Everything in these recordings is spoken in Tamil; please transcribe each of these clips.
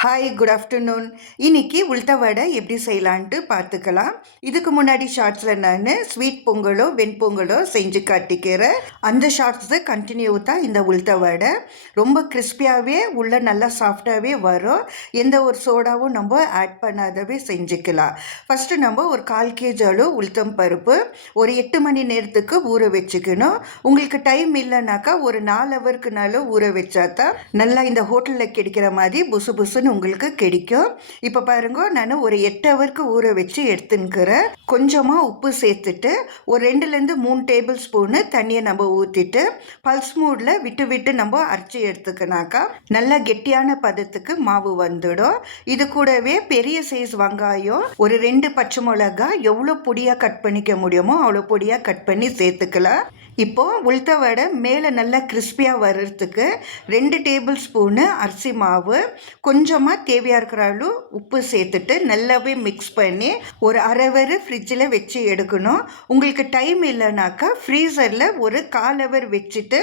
Hi, good afternoon. இன்னைக்கு உளுத்த வடை எப்படி செய்யலான்ட்டு பார்த்துக்கலாம். இதுக்கு முன்னாடி ஷார்ட்ஸில் நான் ஸ்வீட் பொங்கலோ வெண்பொங்கலோ செஞ்சு காட்டிக்கிறேன். அந்த ஷார்ட்ஸு கண்டினியூ தான் இந்த உளுத்த வடை. ரொம்ப கிறிஸ்பியாகவே உள்ள நல்லா சாஃப்டாகவே வரும். எந்த ஒரு சோடாவும் நம்ம ஆட் பண்ணாதவே செஞ்சுக்கலாம். ஃபஸ்ட்டு நம்ம ஒரு 1/4 kg அளவு உளுத்தம் பருப்பு ஒரு 8 மணி நேரத்துக்கு ஊற வச்சுக்கணும். உங்களுக்கு டைம் இல்லைனாக்கா ஒரு 4 ஹவருக்குனாலும் ஊற வச்சா தான் நல்லா இந்த ஹோட்டலில் கிடைக்கிற மாதிரி புசு புசுன்னு உங்களுக்கு கிடைக்கும். இப்போ பாருங்க, நான் ஒரு 8 ஹவருக்கு ஊற வச்சு எடுத்துன்னுக்கிறேன். கொஞ்சமாக உப்பு சேர்த்துட்டு ஒரு 2லேருந்து 3 டேபிள் ஸ்பூனு தண்ணியை நம்ம ஊற்றிட்டு பல்ஸ் மூடில் விட்டு விட்டு நம்ம அரைச்சி எடுத்துக்கினாக்கா நல்லா கெட்டியான பதத்துக்கு மாவு வந்துடும். இது கூடவே பெரிய சைஸ் வெங்காயம் ஒரு 2 பச்சை மிளகாய் எவ்வளோ பொடியாக கட் பண்ணிக்க முடியுமோ அவ்வளோ பொடியாக கட் பண்ணி சேர்த்துக்கலாம். இப்போது உளுத்த வடை மேலே நல்லா கிறிஸ்பியாக வர்றதுக்கு 2 டேபிள் ஸ்பூனு அரிசி மாவு, கொஞ்சமாக தேவையாக இருக்கிற அளவு உப்பு சேர்த்துட்டு நல்லாவே மிக்ஸ் பண்ணி ஒரு அரை ஹவர் ஃப்ரிட்ஜில் வச்சு எடுக்கணும். உங்களுக்கு டைம் இல்லைனாக்கா ஃப்ரீசரில் ஒரு 1/4 ஹவர் வச்சுட்டு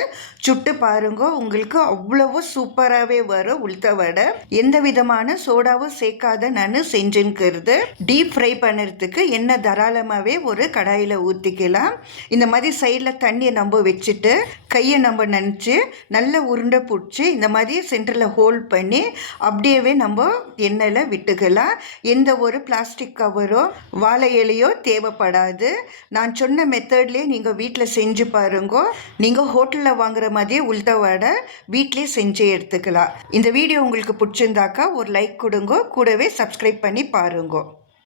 சுட்டு பாருங்க, உங்களுக்கு அவ்வளவோ சூப்பராகவே வரும் உளுத்த வடை. எந்த விதமான சோடாவும் சேர்க்காத நான் செஞ்சுங்கிறது. டீப் ஃப்ரை பண்ணுறதுக்கு எண்ணெய் தாராளமாகவே ஒரு கடாயில் ஊற்றிக்கலாம். இந்த மாதிரி சைடில் தண்ணி நம்ம வச்சுட்டு கையை நம்ம நினச்சி நல்ல உருண்டை பிடிச்சி இந்த மாதிரி சென்டரில் ஹோல்ட் பண்ணி அப்படியே நம்ம எண்ணெயில் விட்டுக்கலாம். எந்த ஒரு பிளாஸ்டிக் கவரோ வாழை இலையோ தேவைப்படாது. நான் சொன்ன மெத்தட்லேயே நீங்கள் வீட்டில் செஞ்சு பாருங்க. நீங்கள் ஹோட்டலில் வாங்குற மாதிரியே உளுத்த வடை வீட்டிலே செஞ்சு எடுத்துக்கலாம். இந்த வீடியோ உங்களுக்கு பிடிச்சிருந்தாக்கா ஒரு லைக் கொடுங்க, கூடவே சப்ஸ்கிரைப் பண்ணி பாருங்க.